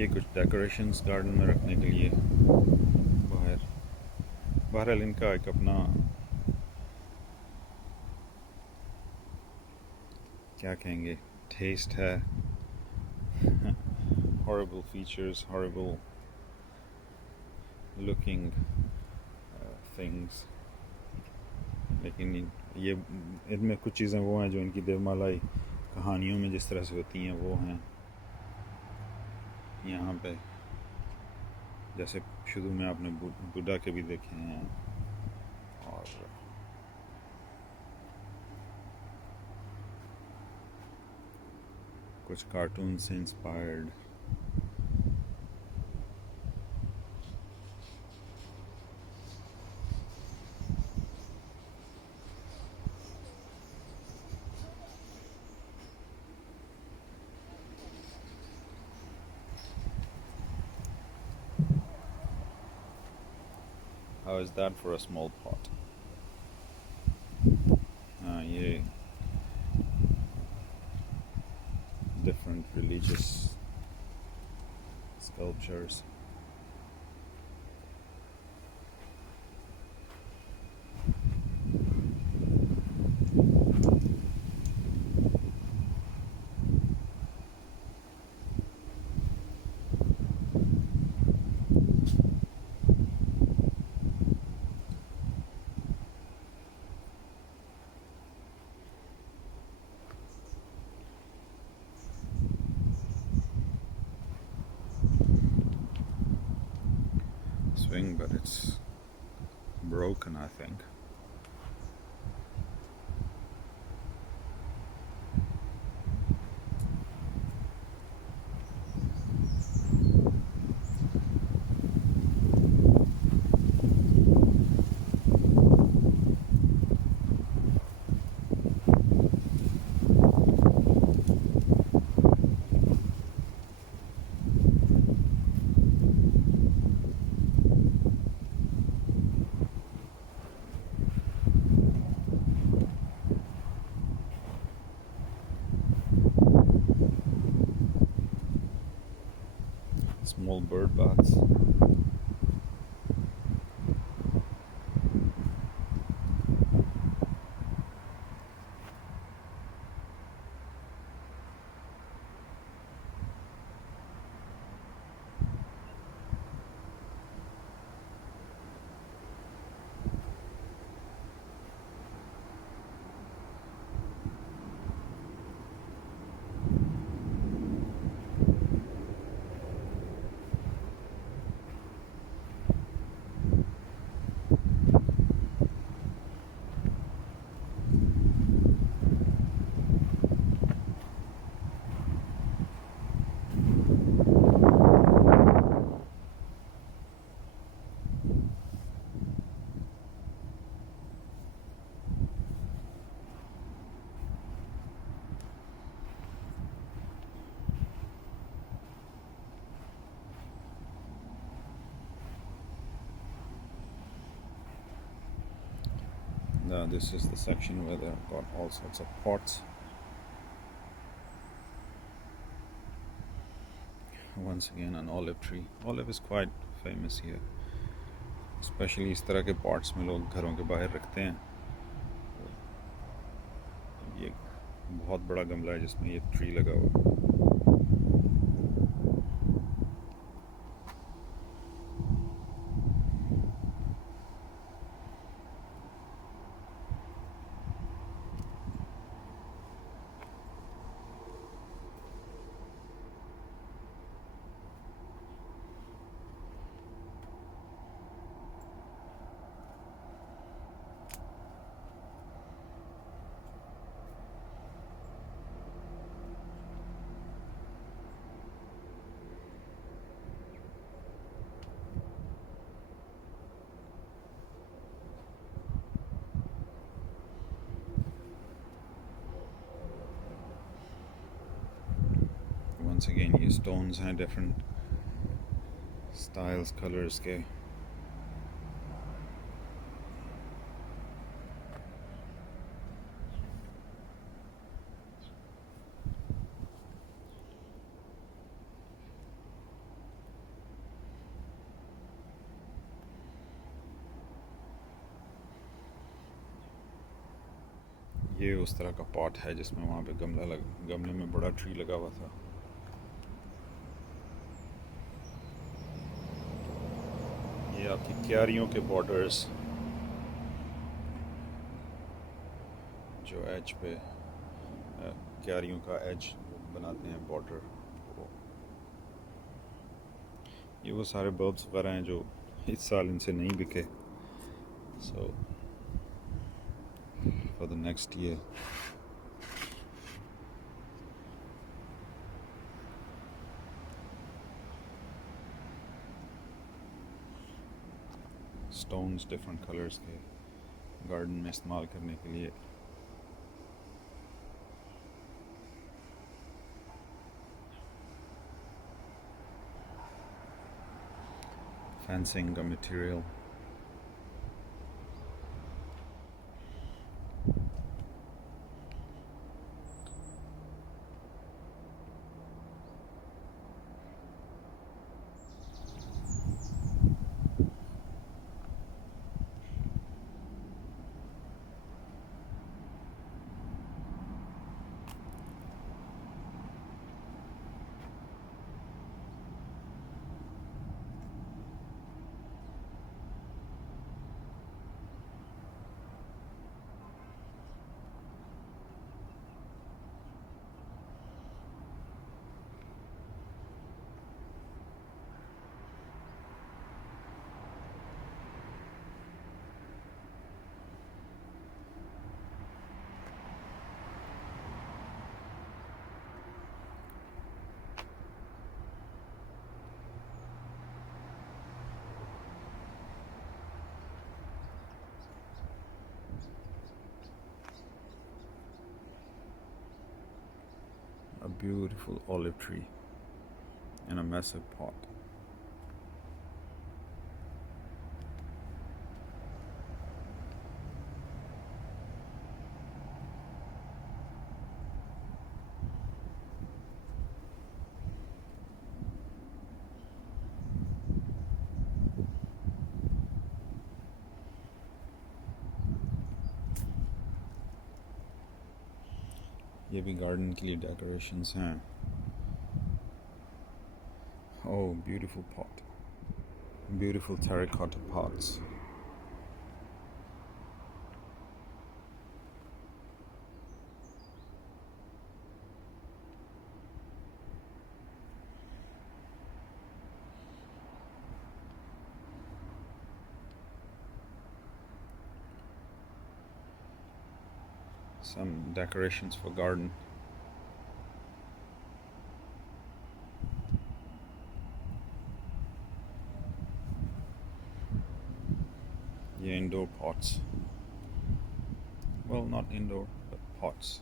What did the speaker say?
ये कुछ decorations garden में रखने के लिए बाहर। बहरहाल इनका एक अपना क्या कहेंगे टेस्ट है। horrible features, horrible looking things, लेकिन ये इनमें कुछ चीज़ें वो हैं जो इनकी देवमालाई कहानियों में जिस तरह से होती हैं वो हैं यहाँ पे। जैसे शुरू में आपने बुद्धा के भी देखे हैं और कुछ कार्टून से inspired. How is that for a small pot? ये different religious sculptures. Swing, but it's broken, I think. Small bird baths. Now this is the section where they've got all sorts of pots. Once again an olive tree. Olive is quite famous here, especially इस तरह के pots में लोग घरों के बाहर रखते हैं। ये बहुत बड़ा गमला है जिसमें ये ट्री लगा हुआ है। Once again ये stones हैं different styles, colors के। ये उस तरह का पॉट है जिसमें वहाँ पे गमले में बड़ा ट्री लगा हुआ था। ये आपकी क्यारियों के बॉर्डर्स जो एज पे क्यारियों का एज बनाते हैं बॉर्डर, ये वो सारे बल्ब्स वगैरह हैं जो इस साल इनसे नहीं बिके, so for the next year stones different colours के गार्डन में इस्तेमाल करने के लिए। fencing का material, a beautiful olive tree in a massive pot. ये भी गार्डन के लिए डेकोरेशंस हैं। Oh, beautiful pot, beautiful terracotta pots. Some decorations for garden. Yeah, indoor pots. Well, not indoor, but pots.